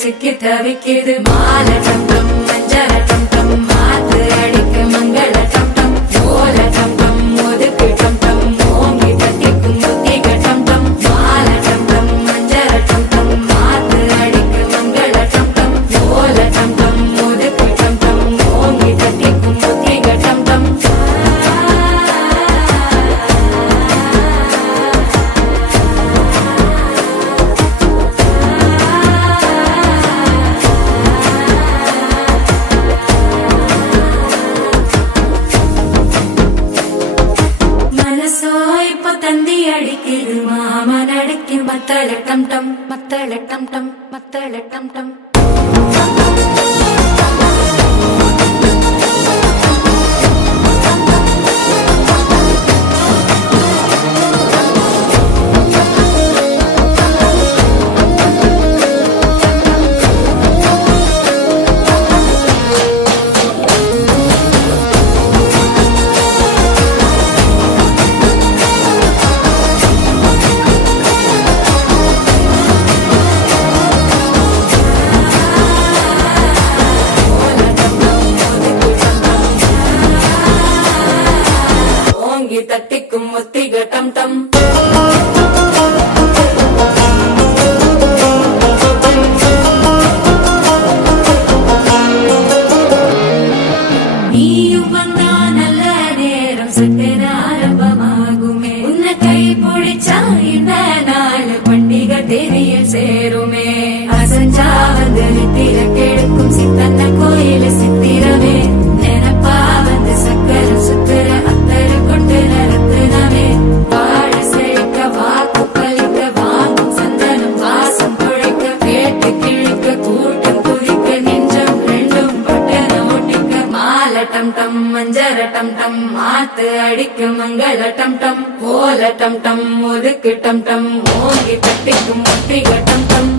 சிக்கி தவிக்குது மால டம் டம் மஞ்சள டம் டம் மாத்து அடிக்க மங்கள டம் டம் ஓல டம் டம் ஒதுக்கு டம் டம் ஓங்கி தட்டிக்கும் முத்திக டம் டம் மால டம் டம் மஞ்சள டம் டம் மாத்து அடிக்க மங்கள டம் டம் ஓல டம் டம் ஒதுக்கு டம் டம் ஓங்கி தட்டிக்கும் முத்திக டம் டம் தந்தி அடிக்குது மாமன் அடிக்கு மத்தள டம் டம் மத்தள டம் டம் மத்தள டம் டம் தட்டிக்கும் முத்திக டம் டம் நீயும் வந்தா நல்ல நேரம் சட்டென ஆரம்பமாகுமே உன்னை கை பிடிச்சா இந்த நாள் பண்டிகை தேதியில் சேருமே அசஞ்சா வந்து நித்திர கெடுக்கும் சித்தன்ன கோயில சித்திரமே நினைப்பா வந்து சக்கர சுத்திர அத்தரு கொண்டு நடத்துனவே வாழ செழிக்க வாக்கு பலிக்க வாங்கும் சந்தனம் வாசம் குழைக்க கேட்டு கிழிக்க கூட்டம் குதிக்க நெஞ்சம் ரெண்டும் பட்டன ஒட்டிக்க மால டம் டம் மஞ்சர டம் டம் மாத்து அடிக்க மங்கள டம் டம் ஓல டம் டம் ஒதுக்கு டம் டம் ஓங்கி தட்டிக்கும் முத்திக டம் டம்